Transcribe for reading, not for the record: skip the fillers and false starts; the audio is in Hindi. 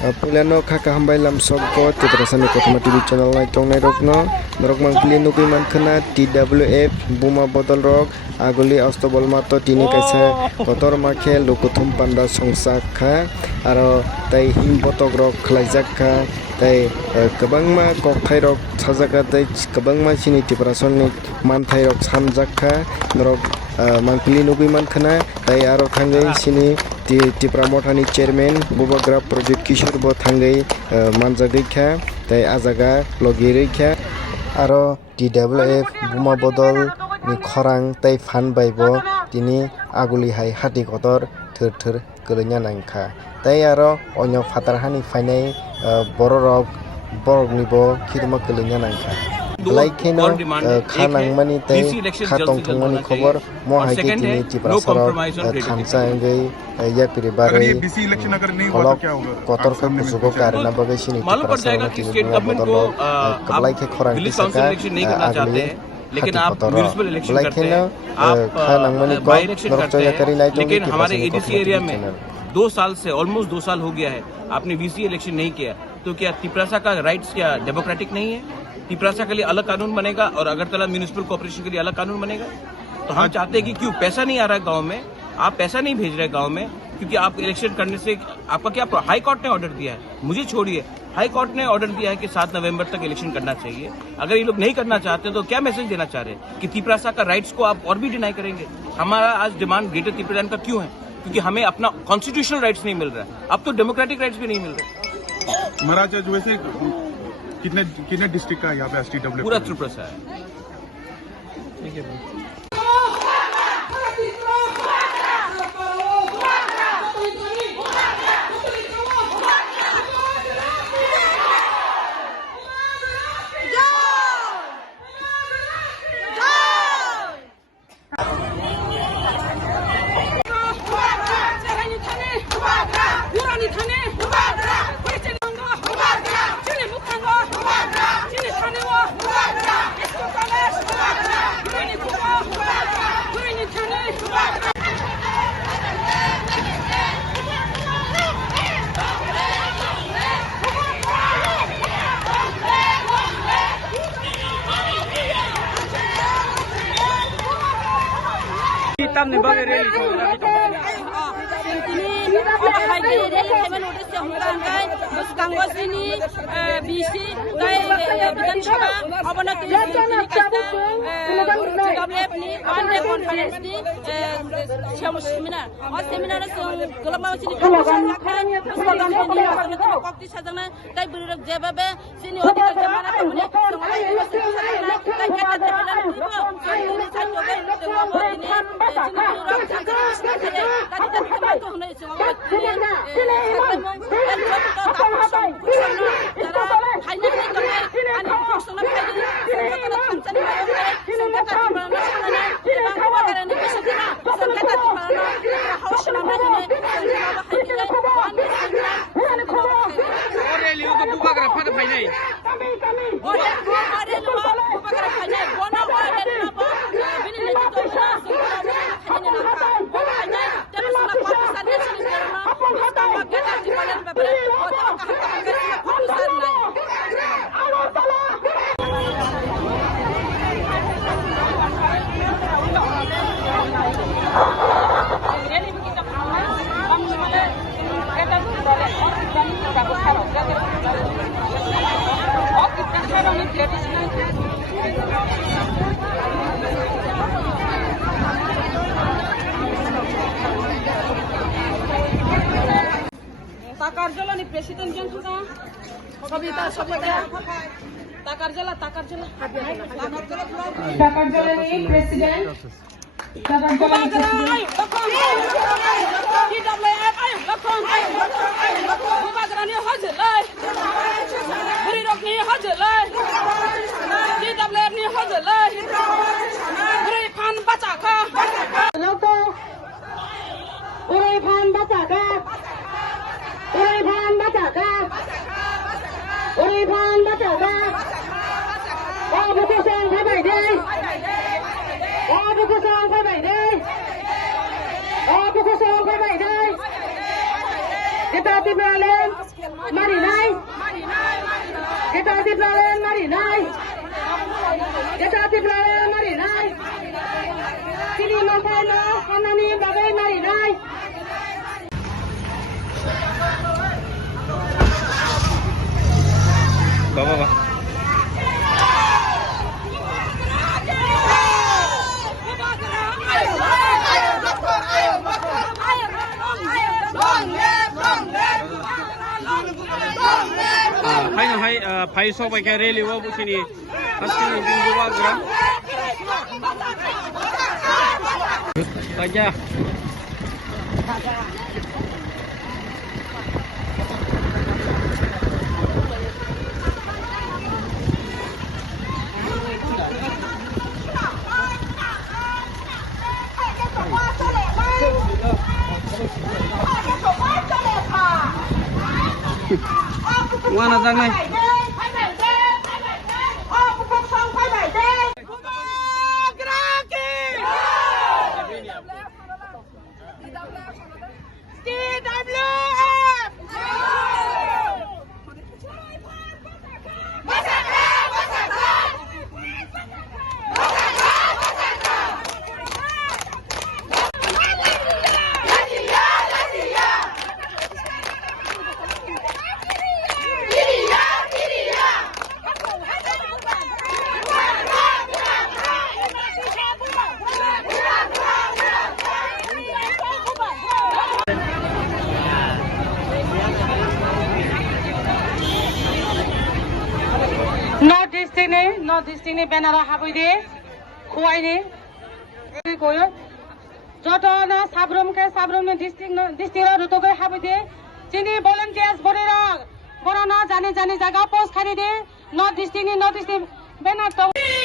Pulano kaka hambai lam sobko titrasani Kotoma TV channel nai tongnai rokno norok mang pili nugui mankana TWF Buma Bodol Rok aguli astobol mato tini kaisa kotor makhe lukuthum panda songsak kha aro tai him botok rok khlaijak kha tai kwbangma kokthai rok sajaka tai kwbangma chini tiprason ni manthai rok samjak kha norok mangpili nugui mankana tai aro thangai sini tipra mothani chairman Bubagra project Kishor bo thangai manjagui kha tai ajaga logirui kha aro TWF Buma Bodol ni khorang tai fan bai bo tini aguli hai hati kotor thir thir kwrwnya nangkha tai aro onyo fatarhani phainai borok ni bo khidma kwrwnya nangkha Laikeno khanang mani tai khatong thongmani khobor mo haike tini tiprasarok thamsa engai yapiri barai kolok kotor kha kusugo karna bagai sini tiprasarok tini bodolo kablai khe khorang tisaka agli लेकिन आप म्युनिसिपल इलेक्शन करते हैं आप बाई इलेक्शन करते हैं लेकिन हमारे एडीसी एरिया में 2 साल से ऑलमोस्ट 2 साल हो गया है आपने वीसी इलेक्शन नहीं किया तो क्या तिपरासा का राइट्स क्या डेमोक्रेटिक नहीं है तिपरासा के लिए अलग कानून बनेगा और अगरतला म्युनिसिपल कॉर्पोरेशन के लिए अलग कानून बनेगा तो हम चाहते हैं कि क्यों पैसा नहीं आ रहा है गाँव में आप पैसा नहीं भेज रहे गाँव में क्योंकि आप इलेक्शन करने से आपका क्या हाई कोर्ट ने ऑर्डर दिया है मुझे छोड़िए हाई कोर्ट ने ऑर्डर दिया है कि 7 नवंबर तक इलेक्शन करना चाहिए अगर ये लोग नहीं करना चाहते तो क्या मैसेज देना चाह रहे हैं कि तिपरासा का राइट्स को आप और भी डिनाई करेंगे हमारा आज डिमांड ग्रेटर तिपरान का क्यों है क्योंकि हमें अपना कॉन्स्टिट्यूशनल राइट्स नहीं मिल रहा है अब तो डेमोक्रेटिक राइट्स भी नहीं मिल रहे महाराज वैसे कितने डिस्ट्रिक्ट का यहाँ पे STW पूरा त्रिपुरा है ठीक है Tamne bagi rally ko lagi to ini apa lagi rally kami notice yang berangkai terus Congress ini BC kai Bidhan Sabha apa nak ini kita TWF ni one day conference ni seminar और seminar से global sini kan terus program ini apa waktu sajana kai beruruk jawabe sini अधिकार जमाना punya kai kita terbilang itu ini saya coba Takarjala ni presiden jan sudah Sabita Takarjala ni presiden Bubagra ni hajar lai Buri Rok ni hajar lai TWF ni hajar lai Buri Phan baca ka Buri Phan baca ka Buri Phan baca ka Buri Phan baca ka Oh buku sang phải bảy đi Oh buku sang phải bảy đi Oh buku sang phải bảy đi Kita tiba lên Pai so pakai rally wa busini. Pasti minggu wa gram. Aja. Mana tangan? North district banner haboi de khuai de koyo joto na sabrum ne district ro ruto ke haboi de chini volunteers borena jane jaga post khari de North district banner to